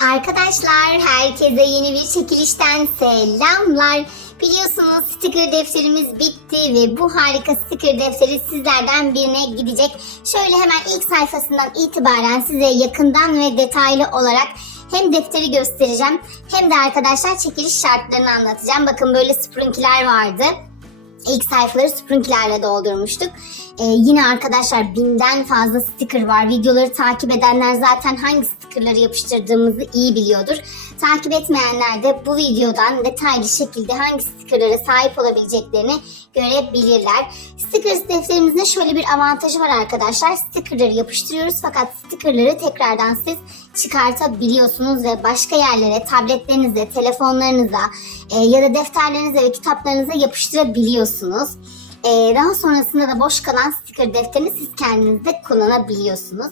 Arkadaşlar herkese yeni bir çekilişten selamlar. Biliyorsunuz sticker defterimiz bitti ve bu harika sticker defteri sizlerden birine gidecek. Şöyle hemen ilk sayfasından itibaren size yakından ve detaylı olarak hem defteri göstereceğim hem de arkadaşlar çekiliş şartlarını anlatacağım. Bakın böyle sprunkiler vardı. İlk sayfaları sprunkilerle doldurmuştuk. Ee, yine arkadaşlar binden fazla sticker var. Videoları takip edenler zaten hangi stickerları yapıştırdığımızı iyi biliyordur. Takip etmeyenler de bu videodan detaylı şekilde hangi stickerlara sahip olabileceklerini görebilirler. Sticker defterimizde şöyle bir avantajı var arkadaşlar. Stickerları yapıştırıyoruz fakat stickerları tekrardan siz çıkartabiliyorsunuz ve başka yerlere, tabletlerinize, telefonlarınıza e, ya da defterlerinize ve kitaplarınıza yapıştırabiliyorsunuz. Ee, daha sonrasında da boş kalan sticker defterini siz kendiniz de kullanabiliyorsunuz.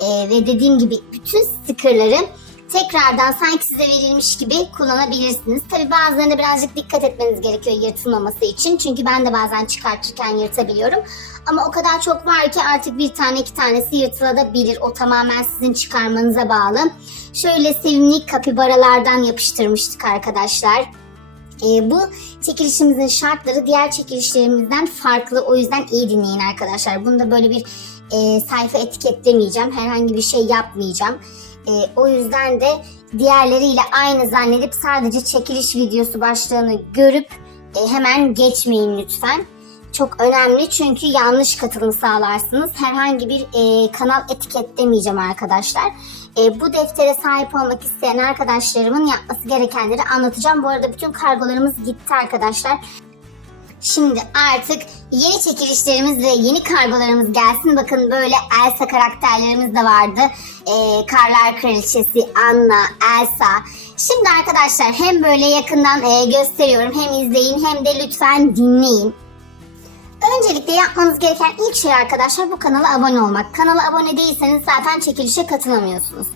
Ee, ve dediğim gibi bütün stickerları tekrardan sanki size verilmiş gibi kullanabilirsiniz. Tabi bazılarına birazcık dikkat etmeniz gerekiyor yırtılmaması için. Çünkü ben de bazen çıkartırken yırtabiliyorum. Ama o kadar çok var ki artık bir tane iki tanesi yırtılabilir. O tamamen sizin çıkarmanıza bağlı. Şöyle sevimli kapibaralardan yapıştırmıştık arkadaşlar. E, bu çekilişimizin şartları diğer çekilişlerimizden farklı. O yüzden iyi dinleyin arkadaşlar. Bunda böyle bir e, sayfa etiketlemeyeceğim. Herhangi bir şey yapmayacağım. E, o yüzden de diğerleriyle aynı zannedip sadece çekiliş videosu başlığını görüp e, hemen geçmeyin lütfen. Çok önemli çünkü yanlış katılım sağlarsınız. Herhangi bir e, kanal etiketlemeyeceğim arkadaşlar. E, bu deftere sahip olmak isteyen arkadaşlarımın yapması gerekenleri anlatacağım. Bu arada bütün kargolarımız gitti arkadaşlar. Şimdi artık yeni çekilişlerimiz ve yeni kargolarımız gelsin. Bakın böyle Elsa karakterlerimiz de vardı. E, Karlar Kraliçesi, Anna, Elsa. Şimdi arkadaşlar hem böyle yakından e, gösteriyorum hem izleyin hem de lütfen dinleyin. Öncelikle yapmanız gereken ilk şey arkadaşlar bu kanala abone olmak. Kanala abone değilseniz zaten çekilişe katılamıyorsunuz.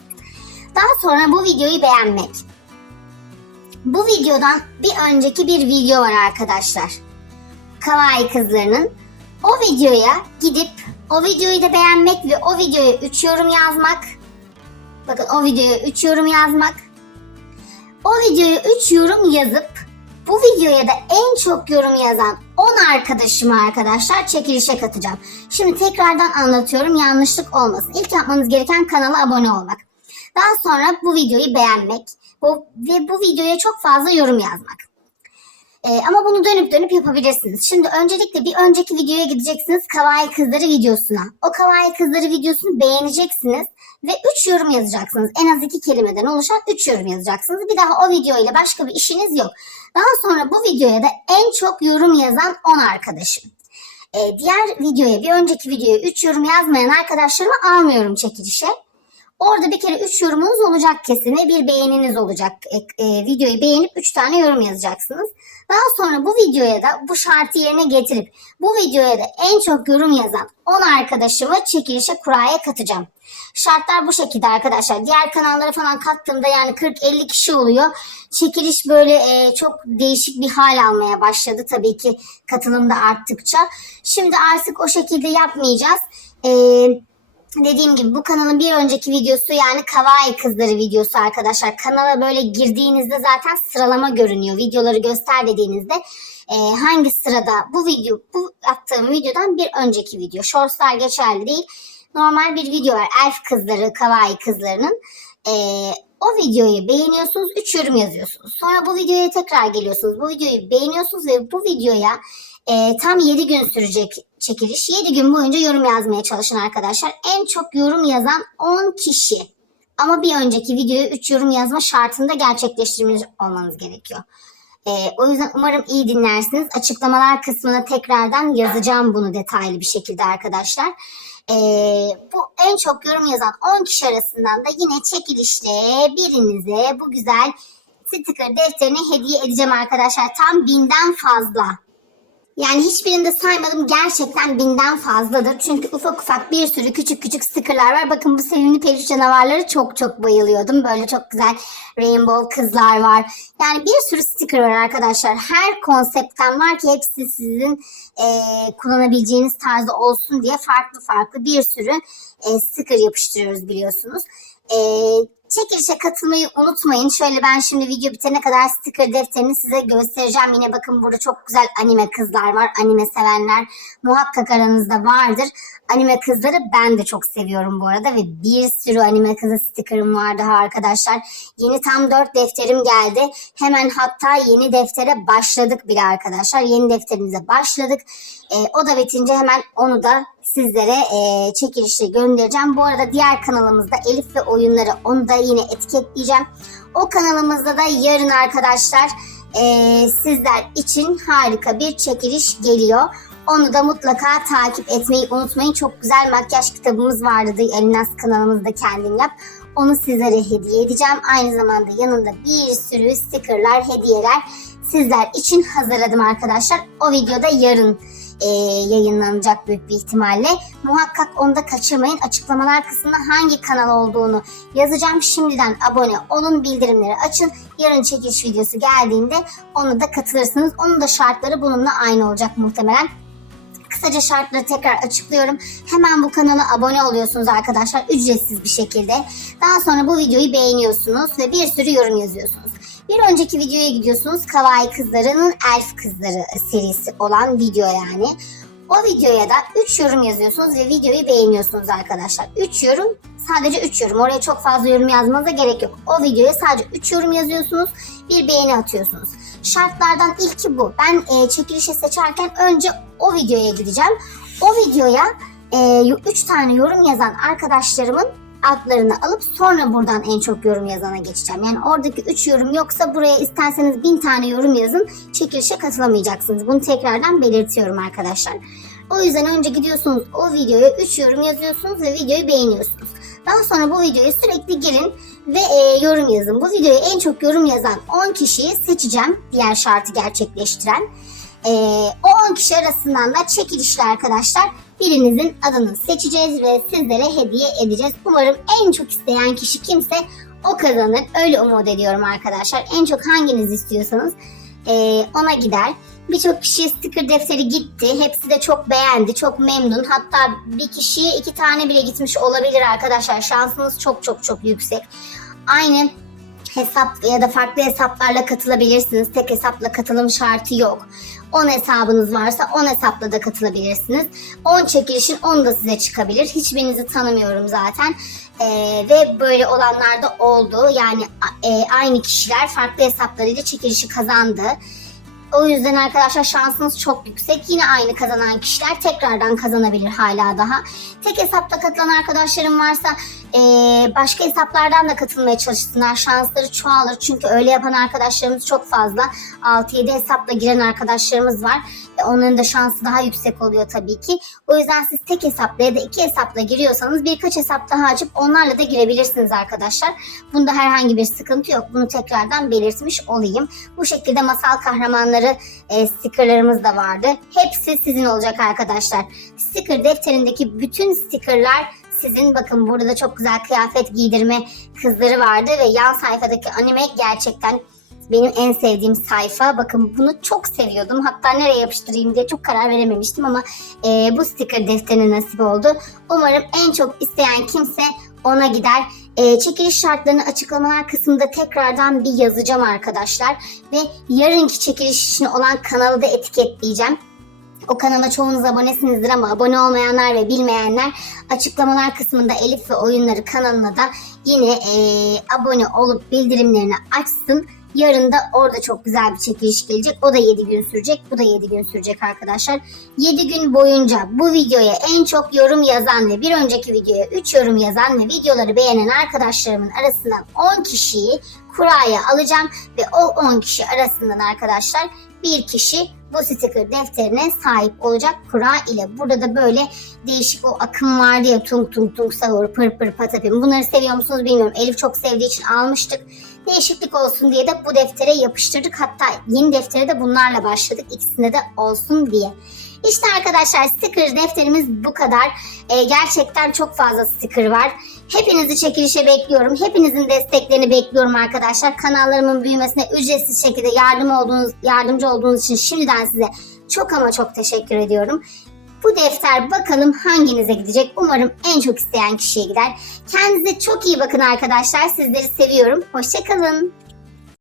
Daha sonra bu videoyu beğenmek. Bu videodan bir önceki bir video var arkadaşlar. Kawaii kızlarının. O videoya gidip o videoyu da beğenmek ve o videoya 3 yorum yazmak. Bakın o videoya 3 yorum yazmak. O videoya 3 yorum yazıp bu videoya da en çok yorum yazan 10 arkadaşımı arkadaşlar çekilişe katacağım. Şimdi tekrardan anlatıyorum yanlışlık olmasın. İlk yapmanız gereken kanala abone olmak. Daha sonra bu videoyu beğenmek bu, ve bu videoya çok fazla yorum yazmak. Ee, ama bunu dönüp dönüp yapabilirsiniz. Şimdi öncelikle bir önceki videoya gideceksiniz Kawaii Kızları videosuna. O Kawaii Kızları videosunu beğeneceksiniz ve 3 yorum yazacaksınız. En az 2 kelimeden oluşan 3 yorum yazacaksınız. Bir daha o video ile başka bir işiniz yok. Daha sonra bu videoya da en çok yorum yazan 10 arkadaşım. Ee, diğer videoya, bir önceki videoya 3 yorum yazmayan arkadaşlarımı almıyorum çekilişe. Orada bir kere 3 yorumunuz olacak kesin ve bir beğeniniz olacak. E, e, videoyu beğenip 3 tane yorum yazacaksınız. Daha sonra bu videoya da bu şartı yerine getirip bu videoya da en çok yorum yazan 10 arkadaşımı çekilişe kuraya katacağım. Şartlar bu şekilde arkadaşlar. Diğer kanallara falan kattığımda yani 40-50 kişi oluyor. Çekiliş böyle e, çok değişik bir hal almaya başladı tabii ki katılım da arttıkça. Şimdi artık o şekilde yapmayacağız. Eee dediğim gibi bu kanalın bir önceki videosu yani Kawaii Kızları videosu arkadaşlar. Kanala böyle girdiğinizde zaten sıralama görünüyor. Videoları göster dediğinizde e, hangi sırada bu video bu attığım videodan bir önceki video. Shortslar geçerli değil. Normal bir video var. Elf kızları, Kawaii kızlarının. E, o videoyu beğeniyorsunuz, 3 yorum yazıyorsunuz. Sonra bu videoya tekrar geliyorsunuz. Bu videoyu beğeniyorsunuz ve bu videoya e, tam 7 gün sürecek çekiliş. 7 gün boyunca yorum yazmaya çalışın arkadaşlar. En çok yorum yazan 10 kişi. Ama bir önceki videoya 3 yorum yazma şartında gerçekleştirmiş olmanız gerekiyor. E, o yüzden umarım iyi dinlersiniz. Açıklamalar kısmına tekrardan yazacağım bunu detaylı bir şekilde arkadaşlar. E, bu en çok yorum yazan 10 kişi arasından da yine çekilişle birinize bu güzel sticker defterini hediye edeceğim arkadaşlar. Tam binden fazla. Yani hiçbirini de saymadım. Gerçekten binden fazladır. Çünkü ufak ufak bir sürü küçük küçük stickerlar var. Bakın bu sevimli peluş canavarları çok çok bayılıyordum. Böyle çok güzel rainbow kızlar var. Yani bir sürü sticker var arkadaşlar. Her konseptten var ki hepsi sizin e, kullanabileceğiniz tarzda olsun diye farklı farklı bir sürü e, sticker yapıştırıyoruz biliyorsunuz. E, Çekilişe katılmayı unutmayın. Şöyle ben şimdi video bitene kadar sticker defterini size göstereceğim. Yine bakın burada çok güzel anime kızlar var. Anime sevenler muhakkak aranızda vardır. Anime kızları ben de çok seviyorum bu arada ve bir sürü anime kızı stickerım var daha arkadaşlar. Yeni tam 4 defterim geldi. Hemen hatta yeni deftere başladık bile arkadaşlar. Yeni defterimize başladık. Ee, o da bitince hemen onu da sizlere e, çekilişle göndereceğim. Bu arada diğer kanalımızda Elif ve oyunları onu da yine etiketleyeceğim. O kanalımızda da yarın arkadaşlar e, sizler için harika bir çekiliş geliyor. Onu da mutlaka takip etmeyi unutmayın. Çok güzel makyaj kitabımız vardı Elinas kanalımızda kendin yap. Onu sizlere hediye edeceğim. Aynı zamanda yanında bir sürü stickerlar, hediyeler sizler için hazırladım arkadaşlar. O videoda yarın e, yayınlanacak büyük bir ihtimalle. Muhakkak onu da kaçırmayın. Açıklamalar kısmında hangi kanal olduğunu yazacağım. Şimdiden abone olun, bildirimleri açın. Yarın çekiliş videosu geldiğinde onu da katılırsınız. Onun da şartları bununla aynı olacak muhtemelen. Kısaca şartları tekrar açıklıyorum. Hemen bu kanala abone oluyorsunuz arkadaşlar ücretsiz bir şekilde. Daha sonra bu videoyu beğeniyorsunuz ve bir sürü yorum yazıyorsunuz. Bir önceki videoya gidiyorsunuz. Kawaii Kızları'nın Elf Kızları serisi olan video yani. O videoya da 3 yorum yazıyorsunuz ve videoyu beğeniyorsunuz arkadaşlar. 3 yorum sadece 3 yorum. Oraya çok fazla yorum yazmanıza gerek yok. O videoya sadece 3 yorum yazıyorsunuz. Bir beğeni atıyorsunuz. Şartlardan ilki bu. Ben e, çekilişe seçerken önce o videoya gideceğim. O videoya 3 tane yorum yazan arkadaşlarımın adlarını alıp sonra buradan en çok yorum yazana geçeceğim. Yani oradaki 3 yorum yoksa buraya isterseniz 1000 tane yorum yazın. Çekilişe katılamayacaksınız. Bunu tekrardan belirtiyorum arkadaşlar. O yüzden önce gidiyorsunuz o videoya 3 yorum yazıyorsunuz ve videoyu beğeniyorsunuz. Daha sonra bu videoya sürekli girin ve e, yorum yazın. Bu videoya en çok yorum yazan 10 kişiyi seçeceğim. Diğer şartı gerçekleştiren. E, o 10 kişi arasından da çekilişli arkadaşlar birinizin adını seçeceğiz ve sizlere hediye edeceğiz. Umarım en çok isteyen kişi kimse o kazanır. Öyle umut ediyorum arkadaşlar. En çok hanginiz istiyorsanız e, ona gider. Birçok kişi sticker defteri gitti. Hepsi de çok beğendi, çok memnun. Hatta bir kişiye iki tane bile gitmiş olabilir arkadaşlar. Şansınız çok çok çok yüksek. Aynı hesap ya da farklı hesaplarla katılabilirsiniz. Tek hesapla katılım şartı yok. 10 hesabınız varsa 10 hesapla da katılabilirsiniz. 10 çekilişin 10 da size çıkabilir. Hiçbirinizi tanımıyorum zaten. Ee, ve böyle olanlar da oldu. Yani e, aynı kişiler farklı hesaplarıyla çekilişi kazandı. O yüzden arkadaşlar şansınız çok yüksek. Yine aynı kazanan kişiler tekrardan kazanabilir hala daha. Tek hesapta katılan arkadaşlarım varsa eee, başka hesaplardan da katılmaya çalışsınlar. Şansları çoğalır. Çünkü öyle yapan arkadaşlarımız çok fazla. 6-7 hesapla giren arkadaşlarımız var. Ve onların da şansı daha yüksek oluyor tabii ki. O yüzden siz tek hesapla ya da iki hesapla giriyorsanız birkaç hesap daha açıp onlarla da girebilirsiniz arkadaşlar. Bunda herhangi bir sıkıntı yok. Bunu tekrardan belirtmiş olayım. Bu şekilde masal kahramanları e, stickerlarımız da vardı. Hepsi sizin olacak arkadaşlar. Sticker defterindeki bütün stickerlar sizin bakın burada da çok güzel kıyafet giydirme kızları vardı ve yan sayfadaki anime gerçekten benim en sevdiğim sayfa. Bakın bunu çok seviyordum. Hatta nereye yapıştırayım diye çok karar verememiştim ama e, bu sticker defterine nasip oldu. Umarım en çok isteyen kimse ona gider. E, çekiliş şartlarını açıklamalar kısmında tekrardan bir yazacağım arkadaşlar. Ve yarınki çekiliş için olan kanalı da etiketleyeceğim. O kanala çoğunuz abonesinizdir ama abone olmayanlar ve bilmeyenler açıklamalar kısmında Elif ve Oyunları kanalına da yine eee, abone olup bildirimlerini açsın. Yarın da orada çok güzel bir çekiliş gelecek. O da 7 gün sürecek. Bu da 7 gün sürecek arkadaşlar. 7 gün boyunca bu videoya en çok yorum yazan ve bir önceki videoya 3 yorum yazan ve videoları beğenen arkadaşlarımın arasından 10 kişiyi kuraya alacağım. Ve o 10 kişi arasından arkadaşlar bir kişi bu sticker defterine sahip olacak kura ile. Burada da böyle değişik o akım vardı ya tung tung tung sahur pır pır patapim. Bunları seviyor musunuz bilmiyorum. Elif çok sevdiği için almıştık. Değişiklik olsun diye de bu deftere yapıştırdık. Hatta yeni deftere de bunlarla başladık. İkisinde de olsun diye. İşte arkadaşlar sticker defterimiz bu kadar. Ee, gerçekten çok fazla sticker var. Hepinizi çekilişe bekliyorum. Hepinizin desteklerini bekliyorum arkadaşlar. Kanallarımın büyümesine ücretsiz şekilde yardım olduğunuz, yardımcı olduğunuz için şimdiden size çok ama çok teşekkür ediyorum. Bu defter bakalım hanginize gidecek. Umarım en çok isteyen kişiye gider. Kendinize çok iyi bakın arkadaşlar. Sizleri seviyorum. Hoşçakalın.